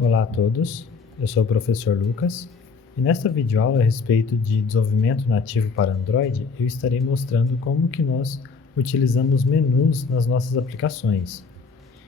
Olá a todos, eu sou o professor Lucas e nesta videoaula a respeito de desenvolvimento nativo para Android eu estarei mostrando como que nós utilizamos menus nas nossas aplicações.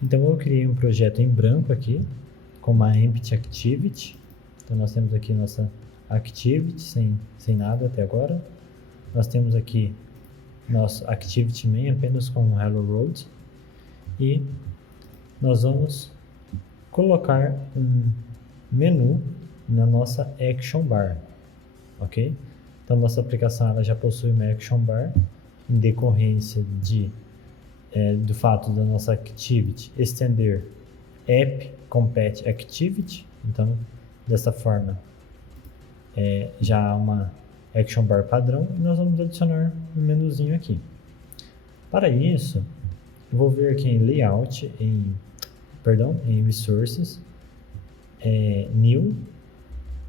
Então eu criei um projeto em branco aqui com uma empty activity. Então nós temos aqui nossa activity sem nada até agora. Nós temos aqui nosso activity main apenas com um hello world e nós vamos colocar um menu na nossa action bar, ok? Então nossa aplicação ela já possui uma action bar em decorrência do fato da nossa activity estender app compete activity. Então dessa forma já há uma action bar padrão e nós vamos adicionar um menuzinho aqui. Para isso eu vou vir aqui em layout, em Resources, New,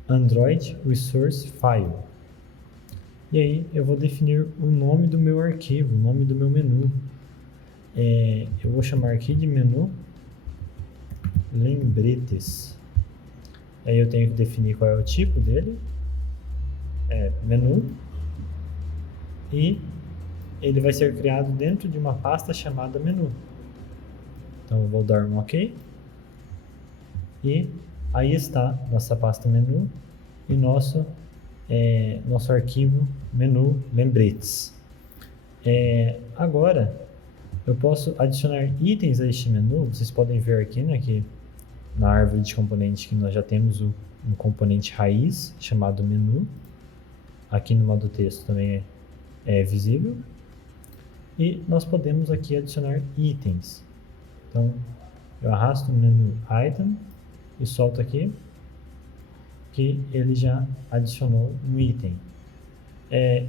Android Resource File. E aí eu vou definir o nome do meu arquivo, o nome do meu menu. Eu vou chamar aqui de menu lembretes. Aí eu tenho que definir qual é o tipo dele. Menu. E ele vai ser criado dentro de uma pasta chamada menu. Então eu vou dar um OK. E aí está nossa pasta menu e nosso arquivo menu lembretes. Agora eu posso adicionar itens a este menu. Vocês podem ver aqui, que na árvore de componentes que nós já temos um componente raiz chamado menu. Aqui no modo texto também é visível. E nós podemos aqui adicionar itens. Então, eu arrasto o menu item e solto aqui que ele já adicionou um item.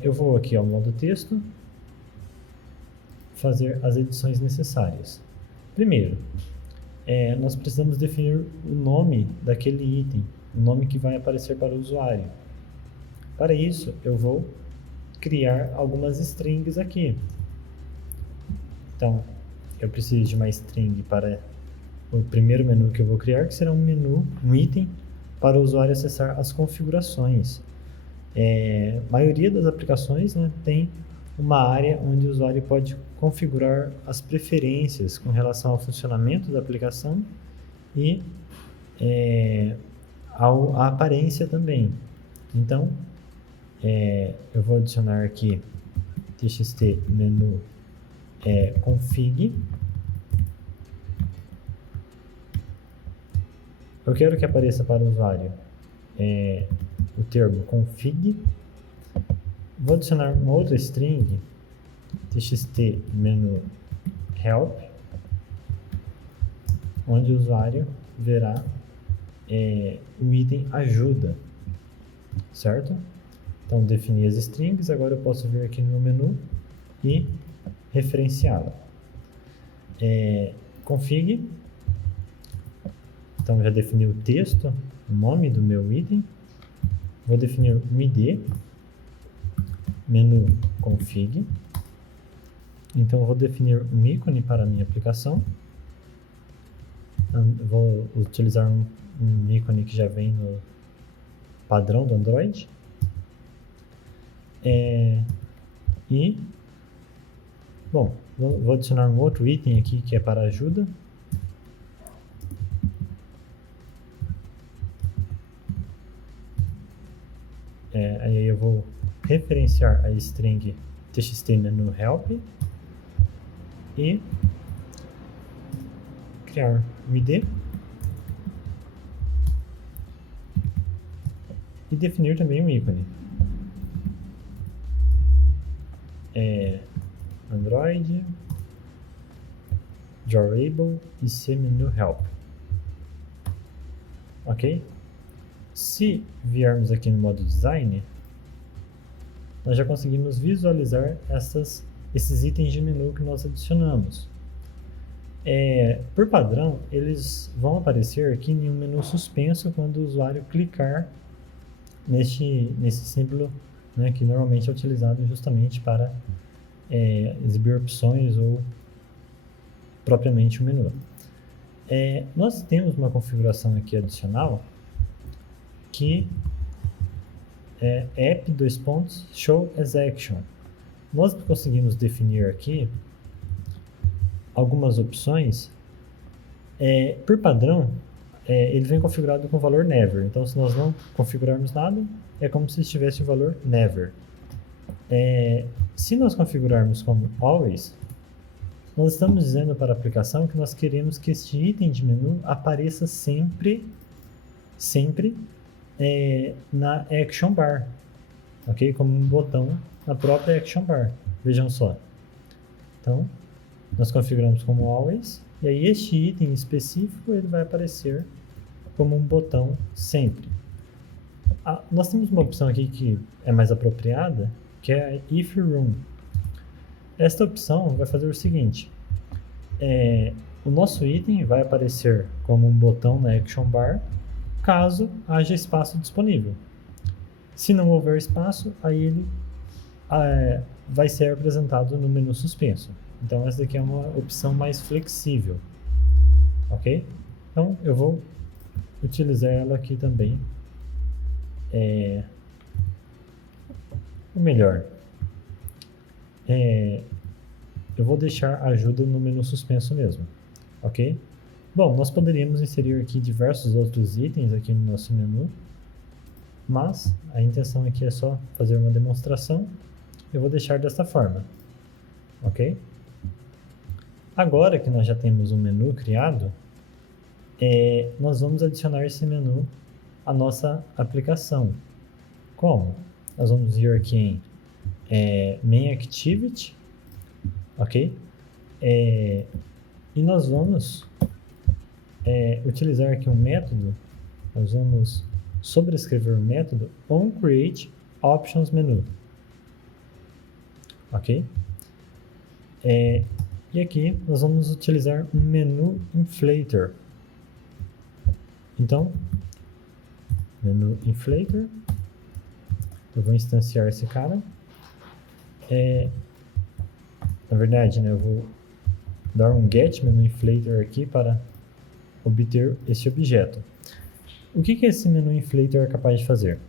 Eu vou aqui ao modo texto fazer as edições necessárias. Primeiro, nós precisamos definir o nome daquele item, o nome que vai aparecer para o usuário. Para isso, eu vou criar algumas strings aqui. Então, eu preciso de uma string para o primeiro menu que eu vou criar, que será um item para o usuário acessar as configurações. A maioria das aplicações tem uma área onde o usuário pode configurar as preferências com relação ao funcionamento da aplicação e à aparência também. Então, eu vou adicionar aqui txt menu config. Eu quero que apareça para o usuário o termo config. Vou adicionar uma outra string, txt menu help, onde o usuário verá o item ajuda, certo? Então, defini as strings, agora eu posso vir aqui no meu menu e referenciá-la. Config. Então, já defini o texto, o nome do meu item. Vou definir um ID, menu config. Então, eu vou definir um ícone para a minha aplicação. Vou utilizar um ícone que já vem no padrão do Android. Vou adicionar um outro item aqui que é para ajuda. Aí eu vou referenciar a string txt menu help e criar um ID e definir também um ícone. Android Drawable e cmenu help. Ok? Se viermos aqui no modo design, nós já conseguimos visualizar esses itens de menu que nós adicionamos. Por padrão, eles vão aparecer aqui em um menu suspenso quando o usuário clicar nesse símbolo, que normalmente é utilizado justamente para exibir opções ou propriamente o menu. Nós temos uma configuração aqui adicional que é app::show_as_action. Nós conseguimos definir aqui algumas opções. Por padrão, ele vem configurado com o valor never. Então, se nós não configurarmos nada, é como se estivesse o valor never. Se nós configurarmos como always, nós estamos dizendo para a aplicação que nós queremos que este item de menu apareça sempre na Action Bar, ok? Como um botão na própria Action Bar. Vejam só. Então, nós configuramos como always, e aí este item específico ele vai aparecer como um botão sempre. Nós temos uma opção aqui que é mais apropriada, que é a If Room. Esta opção vai fazer o seguinte: o nosso item vai aparecer como um botão na Action Bar, caso haja espaço disponível. Se não houver espaço, aí ele vai ser apresentado no menu suspenso. Então, essa daqui é uma opção mais flexível, ok? Então, eu vou utilizar ela aqui também. Ou melhor, eu vou deixar ajuda no menu suspenso mesmo, ok? Bom, nós poderíamos inserir aqui diversos outros itens aqui no nosso menu, mas a intenção aqui é só fazer uma demonstração. Eu vou deixar desta forma, ok? Agora que nós já temos um menu criado, nós vamos adicionar esse menu à nossa aplicação. Como? Nós vamos vir aqui em Main Activity, ok? E nós vamos utilizar aqui um método. Nós vamos sobrescrever o método onCreateOptionsMenu, ok? E aqui nós vamos utilizar um menu inflator. Então, menu inflator, eu vou instanciar esse cara. Na verdade, eu vou dar um get menu inflator aqui para obter esse objeto. O que esse menu inflator é capaz de fazer?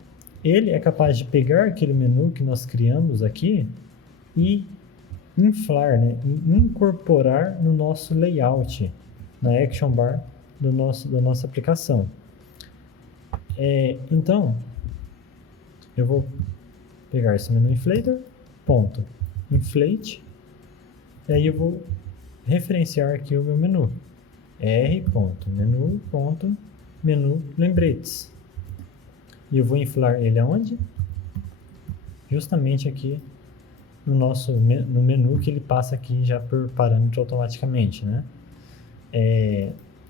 Ele é capaz de pegar aquele menu que nós criamos aqui e inflar, incorporar no nosso layout, na Action Bar da nossa aplicação. Então, eu vou pegar esse menu inflator, ponto, inflate, e aí eu vou referenciar aqui o meu menu, r.menu lembretes. E eu vou inflar ele aonde? Justamente aqui no menu que ele passa aqui já por parâmetro automaticamente, né?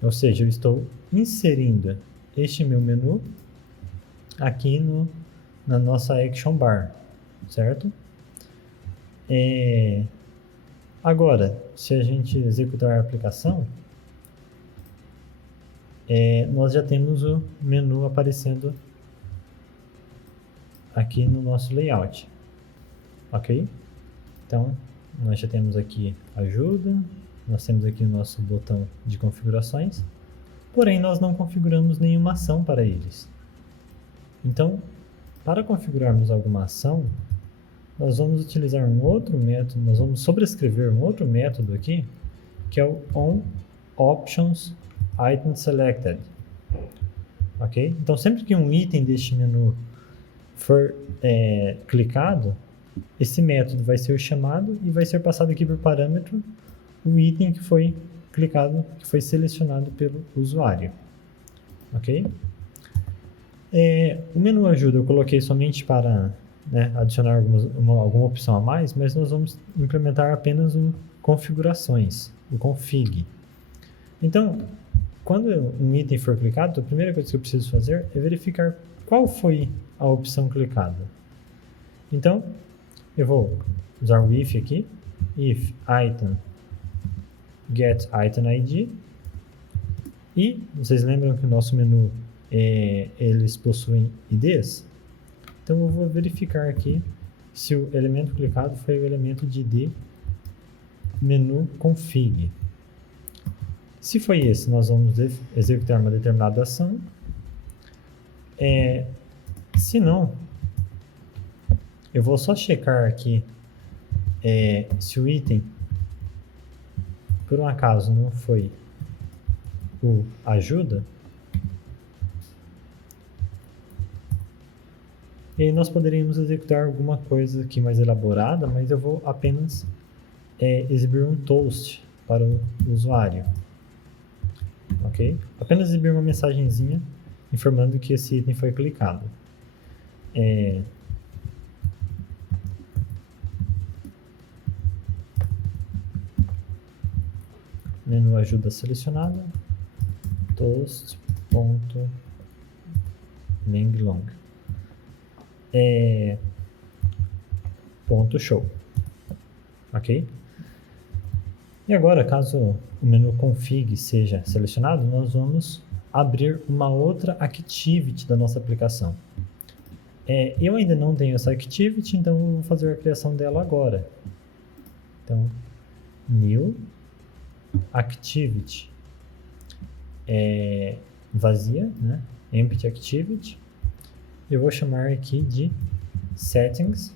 Ou seja, eu estou inserindo este meu menu aqui na nossa Action Bar, certo? Agora, se a gente executar a aplicação, nós já temos o menu aparecendo aqui no nosso layout, ok? Então, nós já temos aqui ajuda, nós temos aqui o nosso botão de configurações, porém nós não configuramos nenhuma ação para eles. Então, para configurarmos alguma ação, nós vamos utilizar um outro método, nós vamos sobrescrever um outro método aqui, que é o onOptionsItemSelected, ok? Então, sempre que um item deste menu for clicado, esse método vai ser chamado e vai ser passado aqui por parâmetro o item que foi clicado, que foi selecionado pelo usuário, ok? O menu ajuda eu coloquei somente para adicionar alguma opção a mais, mas nós vamos implementar apenas o configurações, o config. Então, quando um item for clicado, a primeira coisa que eu preciso fazer é verificar qual foi a opção clicada. Então, eu vou usar o if aqui, if item get item ID, e vocês lembram que o nosso menu eles possuem IDs? Então eu vou verificar aqui se o elemento clicado foi o elemento de ID menu config. Se foi esse, nós vamos executar uma determinada ação. Se não, eu vou só checar aqui se o item, por um acaso, não foi o ajuda. E aí nós poderíamos executar alguma coisa aqui mais elaborada, mas eu vou apenas exibir um toast para o usuário. Ok? Apenas exibir uma mensagenzinha informando que esse item foi clicado. Menu ajuda selecionada, toast.lenglong. Ponto show. Ok? E agora, caso o menu config seja selecionado, nós vamos abrir uma outra activity da nossa aplicação. Eu ainda não tenho essa activity, então eu vou fazer a criação dela agora. Então, new activity vazia, né? Empty activity. Eu vou chamar aqui de settings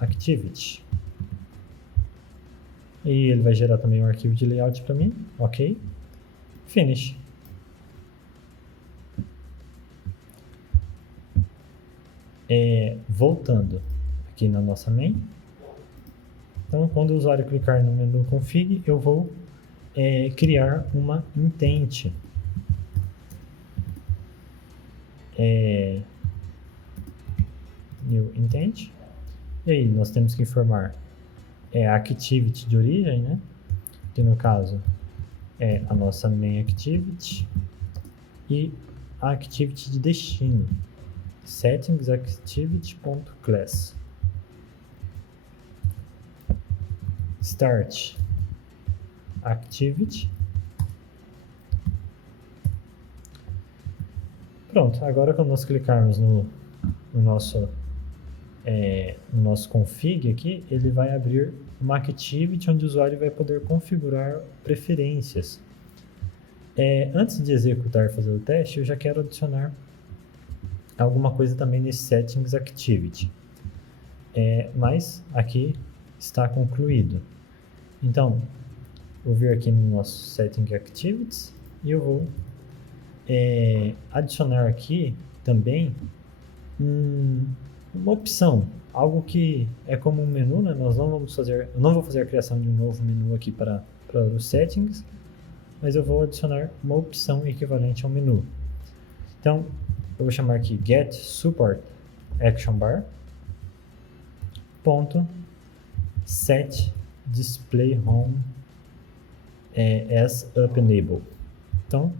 activity. E ele vai gerar também um arquivo de layout para mim. Ok. Finish. Voltando aqui na nossa main. Então, quando o usuário clicar no menu config, eu vou criar uma intent. New intent. E aí, nós temos que informar a activity de origem, né? Que no caso é a nossa main activity, e a activity de destino, settings activity.class. Start activity. Pronto, agora quando nós clicarmos no nosso config aqui, ele vai abrir uma activity onde o usuário vai poder configurar preferências. Antes de executar e fazer o teste, eu já quero adicionar alguma coisa também nesse settings activity. Mas aqui está concluído. Então, vou vir aqui no nosso setting activities e eu vou adicionar aqui também uma opção, algo que é como um menu, né? Eu não vou fazer a criação de um novo menu aqui para os settings, mas eu vou adicionar uma opção equivalente ao menu. Então, eu vou chamar aqui get support action bar ponto set display home as up enable. Então,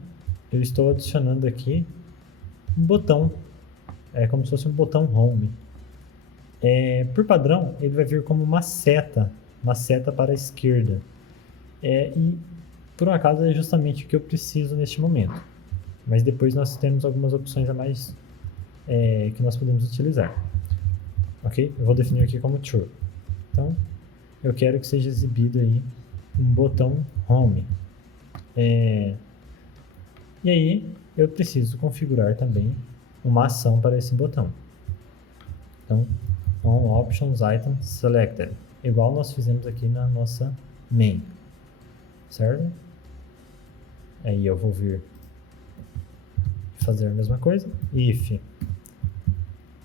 eu estou adicionando aqui um botão, como se fosse um botão home. Por padrão, ele vai vir como uma seta para a esquerda. E por um acaso é justamente o que eu preciso neste momento. Mas depois nós temos algumas opções a mais que nós podemos utilizar. Ok? Eu vou definir aqui como true. Então, eu quero que seja exibido aí um botão home. E aí, eu preciso configurar também uma ação para esse botão. Então, on options item selected, igual nós fizemos aqui na nossa main, certo? Aí eu vou vir fazer a mesma coisa, if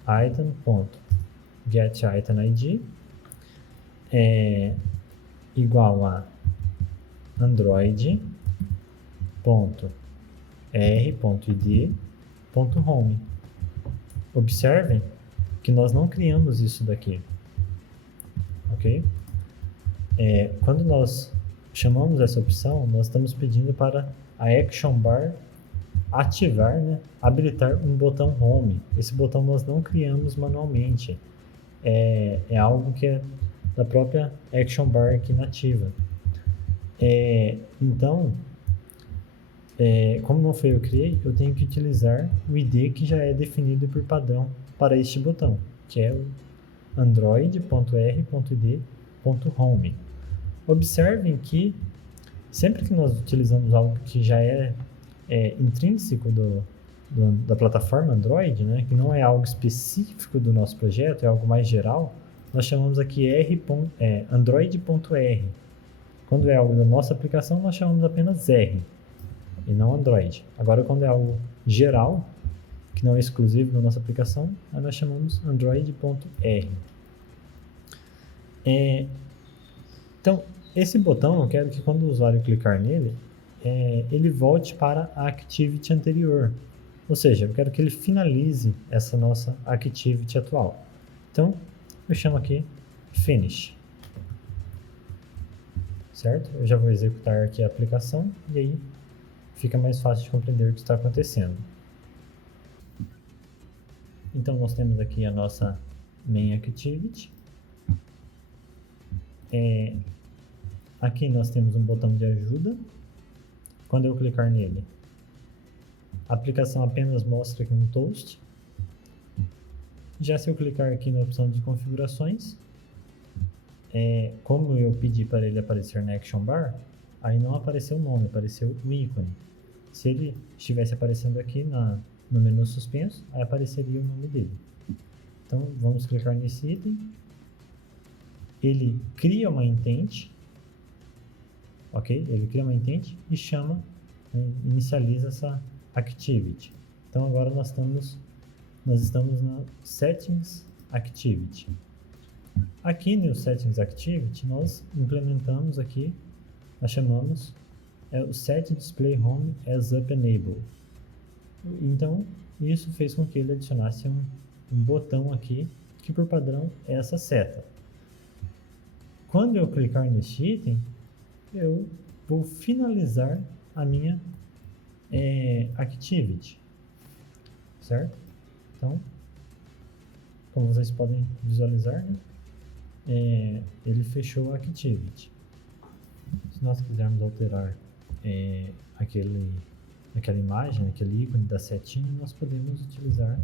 item.getItemID igual a android.r.id.home. Observem que nós não criamos isso daqui, ok? Quando nós chamamos essa opção, nós estamos pedindo para a action bar ativar, né, habilitar um botão home. Esse botão nós não criamos manualmente, é algo que é da própria action bar aqui nativa. Então, como não foi eu que criei, eu tenho que utilizar o ID que já é definido por padrão para este botão, que é o android.r.id.home. observem que sempre que nós utilizamos algo que já é intrínseco da plataforma Android, né, que não é algo específico do nosso projeto, é algo mais geral, nós chamamos aqui Android.R. Quando é algo da nossa aplicação, nós chamamos apenas R, e não Android. Agora, quando é algo geral, que não é exclusivo da nossa aplicação, aí nós chamamos Android.R. Então, esse botão, eu quero que quando o usuário clicar nele, ele volte para a Activity anterior. Ou seja, eu quero que ele finalize essa nossa Activity atual. Então, eu chamo aqui Finish. Certo? Eu já vou executar aqui a aplicação e aí fica mais fácil de compreender o que está acontecendo. Então, nós temos aqui a nossa Main Activity. Aqui nós temos um botão de ajuda. Quando eu clicar nele, a aplicação apenas mostra aqui um toast. Já se eu clicar aqui na opção de configurações, como eu pedi para ele aparecer na Action Bar, aí não apareceu o nome, apareceu o ícone. Se ele estivesse aparecendo aqui no menu suspenso, aí apareceria o nome dele. Então, vamos clicar nesse item. Ele cria uma intent, ok? Ele cria uma intent e chama, inicializa essa activity. Então, agora nós estamos na Settings Activity. Aqui no Settings Activity, nós implementamos aqui, nós chamamos o Set Display Home as Up Enable. Então, isso fez com que ele adicionasse um botão aqui, que por padrão é essa seta. Quando eu clicar neste item, eu vou finalizar a minha Activity, certo? Então, como vocês podem visualizar, né? Ele fechou a Activity. Se nós quisermos alterar aquela imagem, aquele ícone da setinha, nós podemos utilizar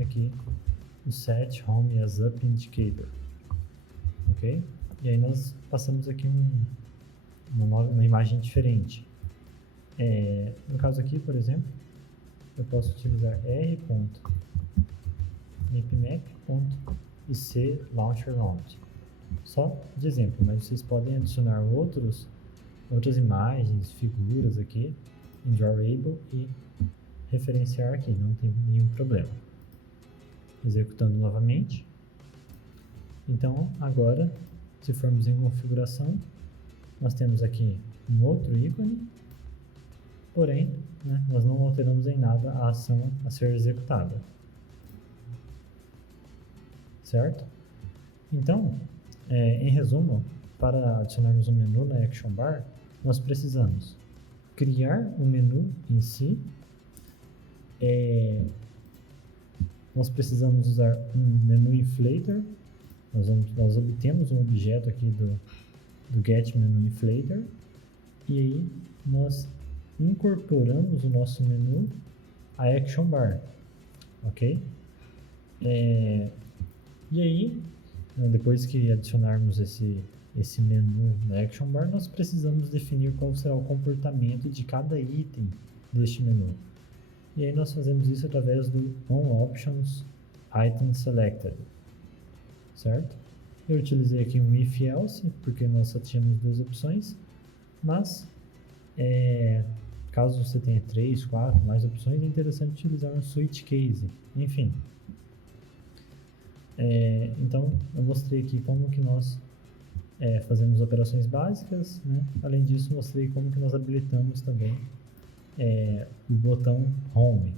aqui o Set Home as Up Indicator, ok? E aí nós passamos aqui uma imagem diferente. No caso aqui, por exemplo, eu posso utilizar r.mapmap.ic Launcher Launch. Só de exemplo, mas vocês podem adicionar outras imagens, figuras aqui em Drawable e referenciar aqui, não tem nenhum problema. Executando novamente. Então, agora, se formos em configuração, nós temos aqui um outro ícone, porém, né, nós não alteramos em nada a ação a ser executada. Certo? Então, em resumo, para adicionarmos um menu na Action Bar, nós precisamos criar o menu em si, nós precisamos usar um menu inflator, nós obtemos um objeto aqui do get menu inflator, e aí nós incorporamos o nosso menu à Action Bar, ok? E aí, depois que adicionarmos esse menu na Action Bar, nós precisamos definir qual será o comportamento de cada item deste menu. E aí nós fazemos isso através do onOptions Item Selected, certo? Eu utilizei aqui um if else, porque nós só tínhamos duas opções, mas caso você tenha 3, 4, mais opções, é interessante utilizar um switch case, enfim. Então, eu mostrei aqui como que nós fazemos operações básicas, né? Além disso, mostrei como que nós habilitamos também o botão Home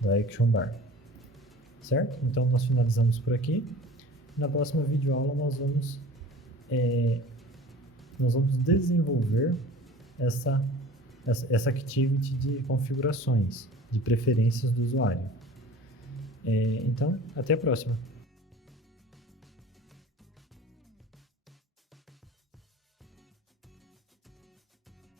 da Action Bar, certo? Então, nós finalizamos por aqui. Na próxima videoaula, nós vamos desenvolver essa activity de configurações, de preferências do usuário. Então, até a próxima.